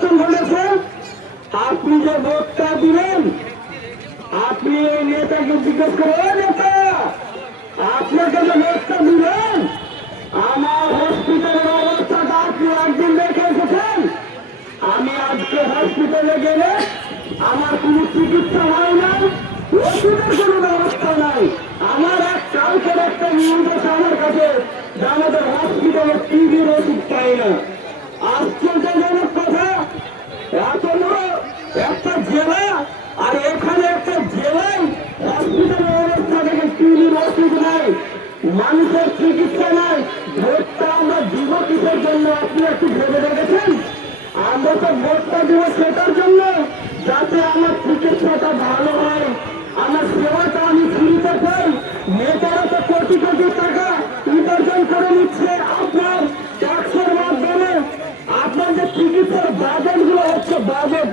পরিবর্তন ঘটেছে। আপনি যে ভোটটা দিলেন, আপনি এই নেতাকে জিজ্ঞেস করেন, নেতা আপনাকে যে ভোটটা দিলেন, আমার হসপিটালের অবস্থাটা আপনি একদিন দেখে এসেছেন? আমি আজকে হসপিটালে গেলে আমার কোনো চিকিৎসা হয় না, ওষুধের কোনো ব্যবস্থা নাই। আমার কালকের একটা নিউজ আছে আমার কাছে, যে আমাদের হসপিটালে টিভির ওষুধ পাই না। আশ্চর্যজনক কথা, এত বড় একটা জেলা, আর এখানে একটা জেলায় হসপিটালের অবস্থা থেকে টিভির ওষুধ নাই, মানুষের চিকিৎসা নাই। ভোটটা আমরা দিব কিসের জন্য আপনি একটু ভেবে দেখেছেন? আমরা তো ভোটটা দিব সেটার জন্য যাতে আমার চিকিৎসাটা ভালো হয়, আমার সেবাটা আমি ফ্রিতে পাই। নেতারা তো কোটি কোটি টাকা উপার্জন করে নিচ্ছে আপনার ট্যাক্সের মাধ্যমে। আপনার যে চিকিৎসার বাজেট গুলো হচ্ছে, বাজেট